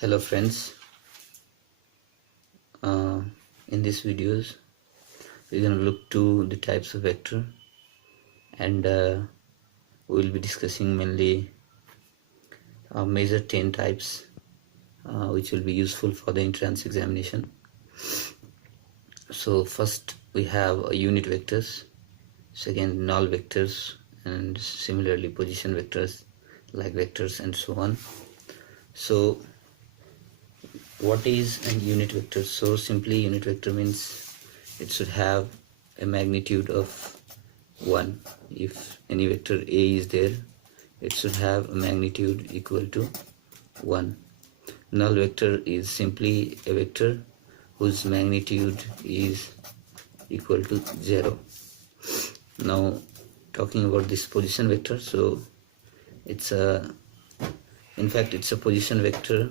Hello friends, in this videos we're going to look to the types of vector, and we will be discussing mainly major 10 types which will be useful for the entrance examination. So first we have unit vectors, second null vectors, and similarly position vectors, like vectors, and so on. So what is a unit vector? So simply, unit vector means it should have a magnitude of 1. If any vector A is there, it should have a magnitude equal to 1. Null vector is simply a vector whose magnitude is equal to 0. Now talking about this position vector, so it's in fact it's a position vector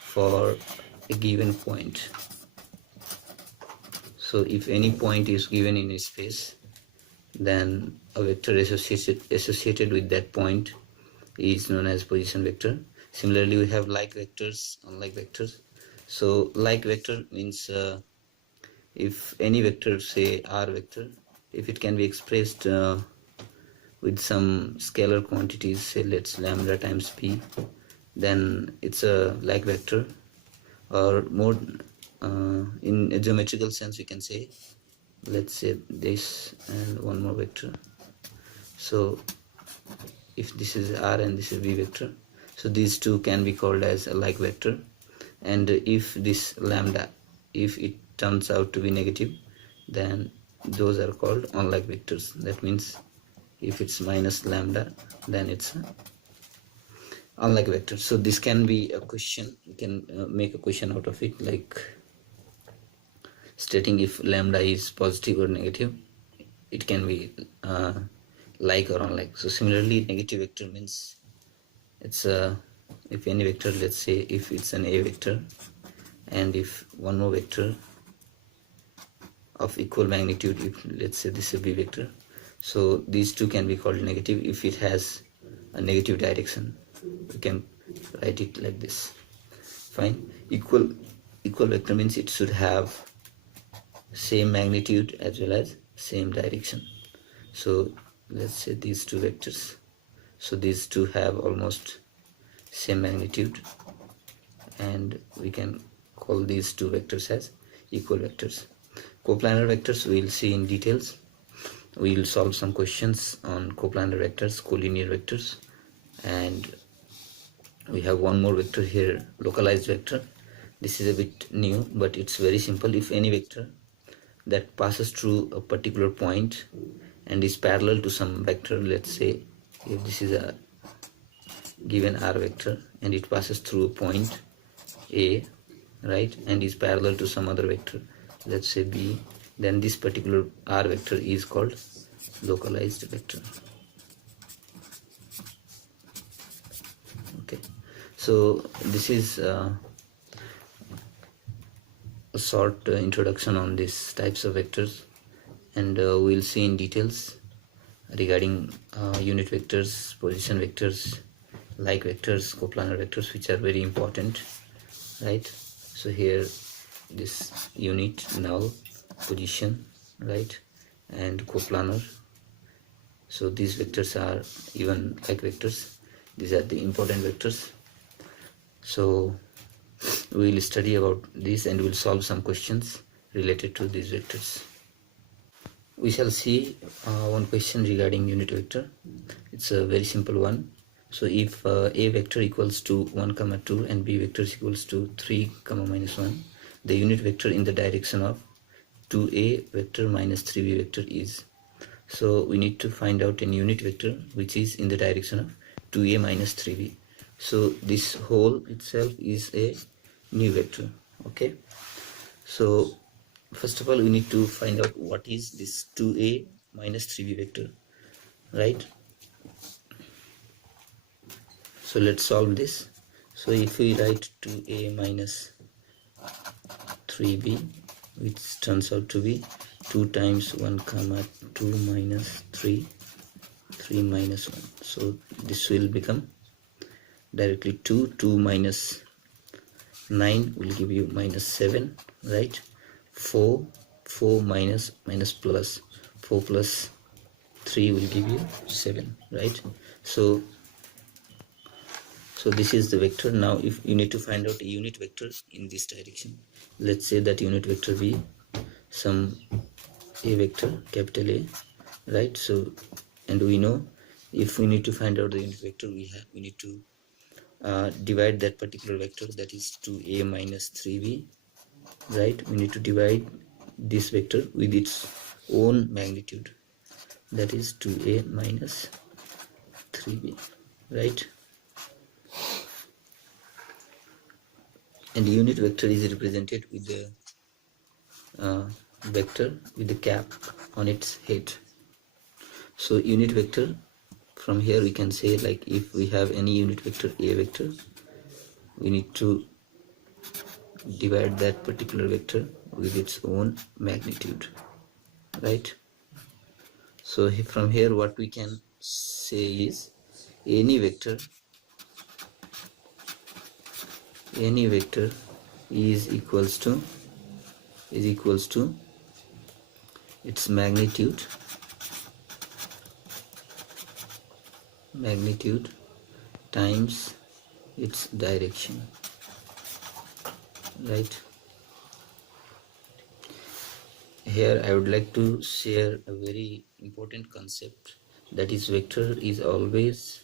for a given point. So if any point is given in a space, then a vector associated with that point is known as position vector. Similarly, we have like vectors, unlike vectors. So like vector means if any vector, say R vector, if it can be expressed with some scalar quantities, say let's lambda times p, then it's a like vector. Or more in a geometrical sense, we can say, let's say this and one more vector. So if this is R and this is V vector, so these two can be called as a like vector. And if this lambda, if it turns out to be negative, then those are called unlike vectors. That means if it's minus lambda, then it's a unlike vector. So this can be a question. You can make a question out of it, like stating if lambda is positive or negative. It can be like or unlike. So similarly, negative vector means it's if any vector, let's say if it's an A vector, and if one more vector of equal magnitude, if let's say this is a B vector, so these two can be called negative if it has a negative direction. We can write it like this. Fine. Equal vector means it should have same magnitude as well as same direction. So let's say these two vectors, so these two have almost same magnitude, and we can call these two vectors as equal vectors. Co-planar vectors we will see in details. We will solve some questions on co-planar vectors, collinear vectors, and we have one more vector here, localized vector. This is a bit new, but it's very simple. If any vector that passes through a particular point and is parallel to some vector, let's say if this is a given R vector and it passes through a point A, right, and is parallel to some other vector, let's say B, then this particular R vector is called localized vector. Okay, so this is a short introduction on these types of vectors, and we'll see in details regarding unit vectors, position vectors, like vectors, coplanar vectors, which are very important, right? So here this unit, null, position, right, and coplanar. So these vectors are even like vectors. These are the important vectors. So we will study about this and we'll solve some questions related to these vectors. We shall see one question regarding unit vector. It's a very simple one. So if A vector equals to 1, 2 and B vector equals to 3, -1, the unit vector in the direction of 2A vector minus 3B vector is. So we need to find out an unit vector which is in the direction of 2A minus 3B. So this whole itself is a new vector. Okay, so first of all we need to find out what is this 2A minus 3B vector, right? So let's solve this. So if we write 2A minus 3B, which turns out to be 2 times 1, 2 minus 3, 3 minus 1. So this will become directly 2 minus 9 will give you -7, right? 4 minus plus 4 plus 3 will give you 7, right? So this is the vector. Now if you need to find out a unit vector in this direction, let's say that unit vector be some a vector, capital A, right? So, and we know if we need to find out the unit vector, we need to divide that particular vector, that is 2a minus 3b, right? We need to divide this vector with its own magnitude, that is 2a minus 3b, right? And the unit vector is represented with the vector with the cap on its head. So unit vector, from here we can say, like, if we have any unit vector a vector, we need to divide that particular vector with its own magnitude, right? So from here what we can say is any vector is equals to its magnitude times its direction, right? Here I would like to share a very important concept, that is vector is always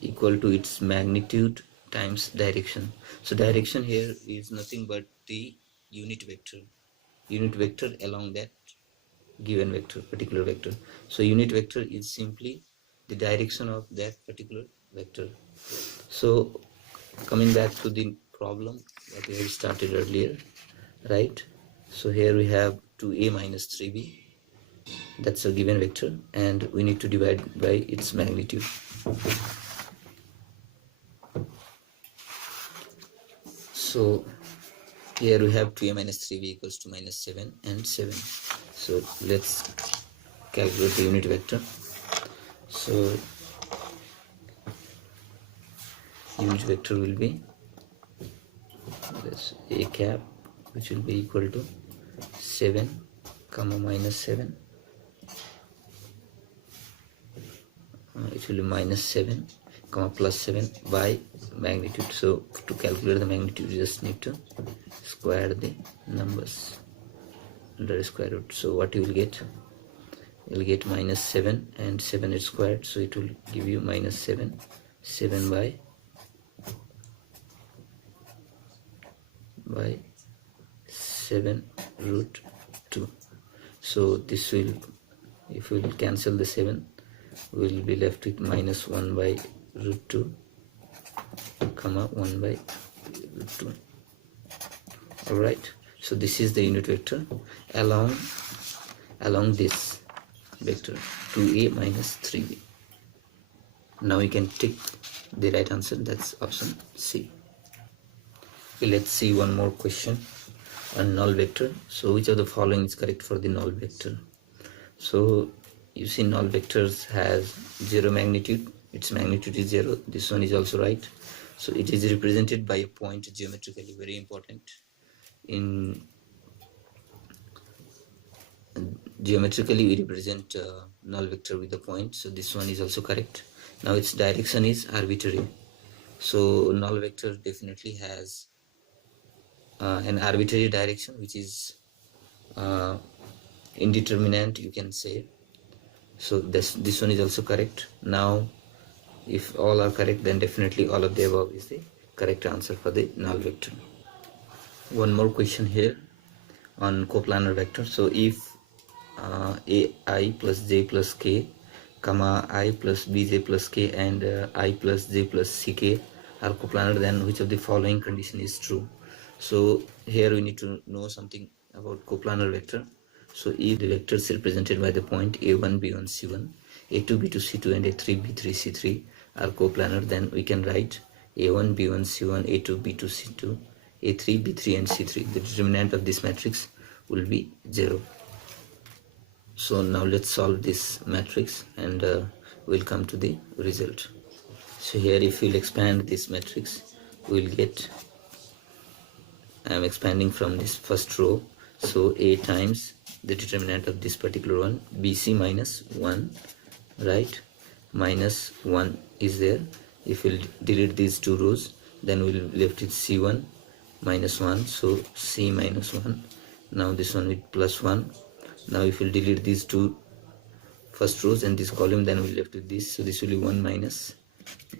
equal to its magnitude times direction. So direction here is nothing but the unit vector along that given particular vector. So unit vector is simply the direction of that particular vector. So coming back to the problem that we have started earlier, right? So here we have 2a minus 3b, that's a given vector, and we need to divide by its magnitude. So here we have 2a minus 3b equals to -7 and 7. So let's calculate the unit vector. So unit vector will be this a cap, which will be equal to 7 comma -7. It will be -7 comma +7 by magnitude. So to calculate the magnitude, you just need to square the numbers under the square root. So what you will get? You will get -7 and 7 is squared, so it will give you -7 by 7 root 2. So this will, if we will cancel the 7, we will be left with -1 by root 2 comma 1 by root 2. Alright, so this is the unit vector along this vector 2a minus 3b. Now you can tick the right answer, that's option C. Okay, let's see one more question on null vector. So which of the following is correct for the null vector? So you see null vectors has 0 magnitude, its magnitude is 0. This one is also right. So it is represented by a point geometrically, very important. In geometrically we represent null vector with a point, so this one is also correct. Now its direction is arbitrary, so null vector definitely has an arbitrary direction, which is indeterminate, you can say. So this one is also correct. Now if all are correct, then definitely all of the above is the correct answer for the null vector. One more question here on coplanar vector. So if ai plus j plus k comma I plus bj plus k and I plus j plus ck are coplanar, then which of the following condition is true? So here we need to know something about coplanar vector. So if the vectors represented by the point a1 b1 c1, a2 b2 c2 and a3 b3 c3 are coplanar, then we can write a1 b1 c1, a2 b2 c2, a3 b3 and c3. The determinant of this matrix will be 0. So now let's solve this matrix and we'll come to the result. So here if we'll expand this matrix, we'll get I am expanding from this first row, so A times the determinant of this particular one, BC minus 1, right? Minus 1 is there. If we'll delete these two rows, then we'll left with C1 minus 1, so C minus 1. Now this one with plus 1. Now if we'll delete these two first rows and this column, then we'll left with this, so this will be 1 minus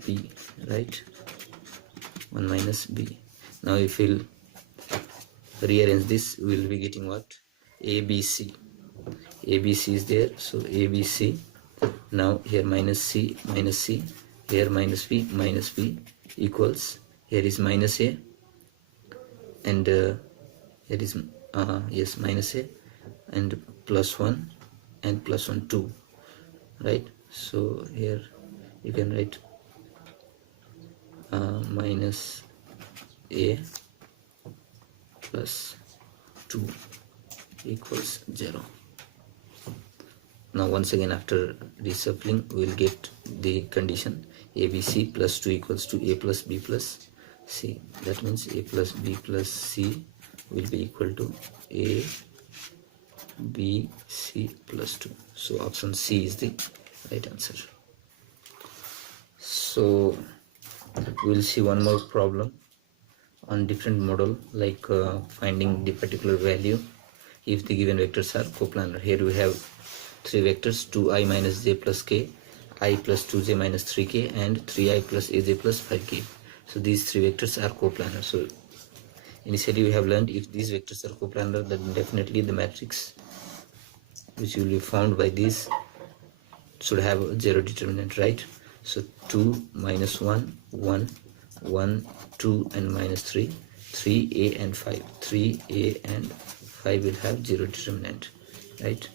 B, right? 1 minus B. Now if we'll rearrange this, we will be getting what? ABC. ABC is there, so ABC. Now here minus C, here minus B equals, here is minus A, and here is yes, minus A, and plus 1 and plus 1 2, right? So here you can write minus A plus 2 equals 0. Now once again, after reshuffling, we will get the condition ABC plus 2 equals to A plus B plus C. That means A plus B plus C will be equal to A B C plus 2. So option C is the right answer. So we will see one more problem on different model, like finding the particular value if the given vectors are coplanar. Here we have three vectors, 2i minus j plus k, I plus 2j minus 3k, and 3i plus aj plus 5k. So these three vectors are coplanar. So initially we have learned, if these vectors are coplanar, then definitely the matrix which will be found by this should have a zero determinant, right? So 2 minus 1 1 1 2 and minus 3 3a and 5 3a and 5 will have zero determinant, right?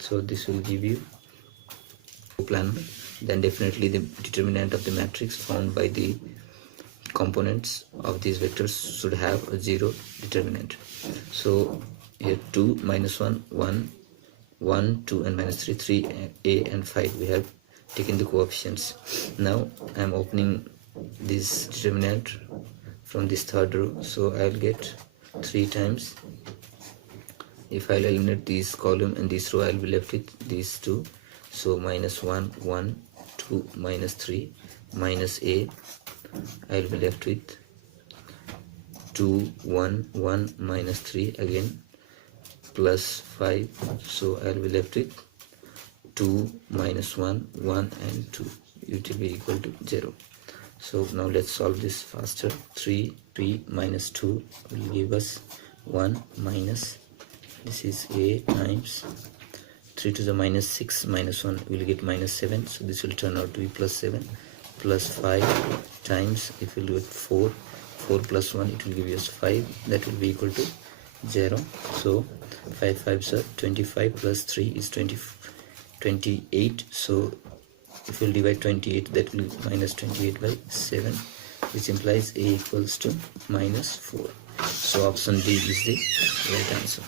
So this will give you coplanar. Then definitely the determinant of the matrix found by the components of these vectors should have a zero determinant. So here 2 minus 1 1 1 2 and minus 3 3a and 5, we have taken the coefficients. Now I am opening this determinant from this third row, so I will get 3 times. If I eliminate this column and this row, I will be left with these two. So minus 1 1 2 minus 3 minus a, I will be left with 2 1 1 minus 3 again plus 5, so I will be left with 2 minus 1 1 and 2, it will be equal to 0. So now let's solve this faster. 3 minus 2 will give us 1 minus, this is a, times 3 to the minus 6 minus 1 will get minus 7, so this will turn out to be plus 7 plus 5 times, if we do it 4 plus 1, it will give us 5, that will be equal to 0. So 5 5s are 25 plus 3 is 28. So if we'll divide 28, that will be minus 28 by 7, which implies a equals to minus 4. So option D is the right answer.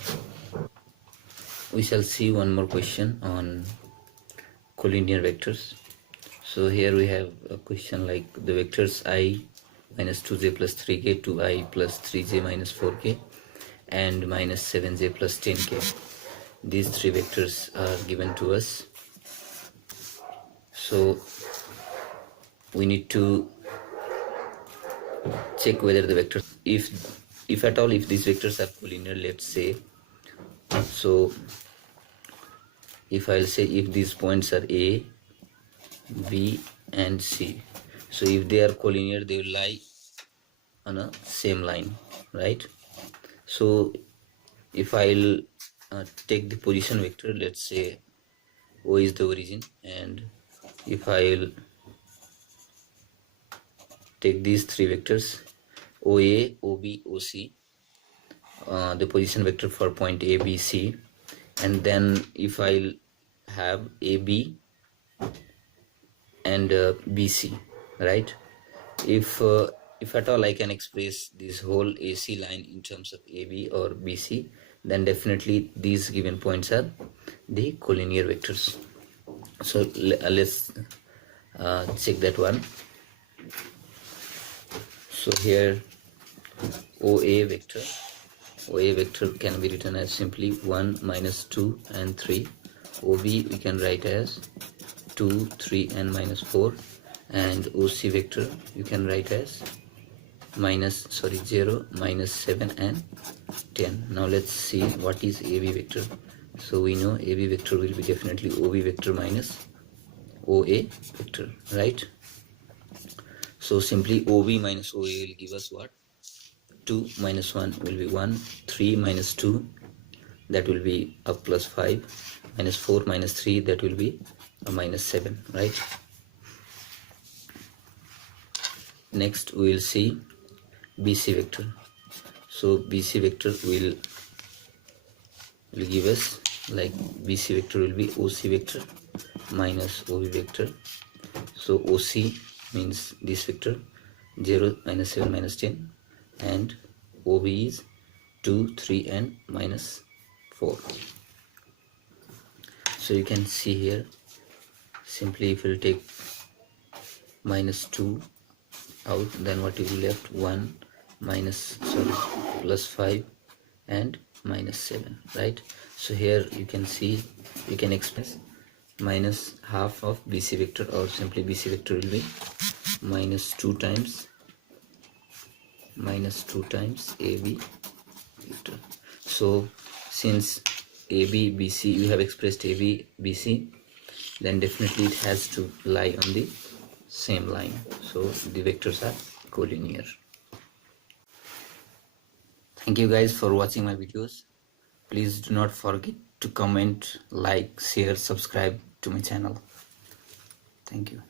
We shall see one more question on collinear vectors. So here we have a question like the vectors I minus 2j plus 3k, 2i plus 3j minus 4k, and minus 7j plus 10k. These three vectors are given to us. So we need to check whether the vectors, if at all, if these vectors are collinear, let's say. So if I'll say if these points are A, B and C, so if they are collinear, they will lie on a same line, right? So if I'll take the position vector, let's say O is the origin, and if I'll take these three vectors, OA, OB, OC, the position vector for point A, B, C, and then if I'll have AB and BC, right? If at all I can express this whole AC line in terms of AB or BC, then definitely these given points are the collinear vectors. So let's check that one. So here OA vector. OA vector can be written as simply 1, minus 2 and 3. OB we can write as 2, 3 and minus 4, and OC vector you can write as 0, minus 7 and 10. Now let's see what is AB vector. So we know AB vector will be definitely OB vector minus OA vector, right? So simply OB minus OA will give us what? 2 minus 1 will be 1, 3 minus 2, that will be a plus 5, minus 4 minus 3, that will be a minus 7, right? Next we will see BC vector. So BC vector will give us, like, BC vector will be OC vector minus OB vector. So OC means this vector 0, minus 7, minus 10, and OB is 2, 3 and minus 4. So you can see here, simply if you take minus 2 out, then what will be left? 1, plus 5 and minus 7, right? So here you can see, you can express minus half of BC vector, or simply BC vector will be minus 2 times AB vector. So since AB BC, you have expressed AB BC, then definitely it has to lie on the same line, so the vectors are collinear. Thank you guys for watching my videos. Please do not forget to comment, like, share, subscribe to my channel. Thank you.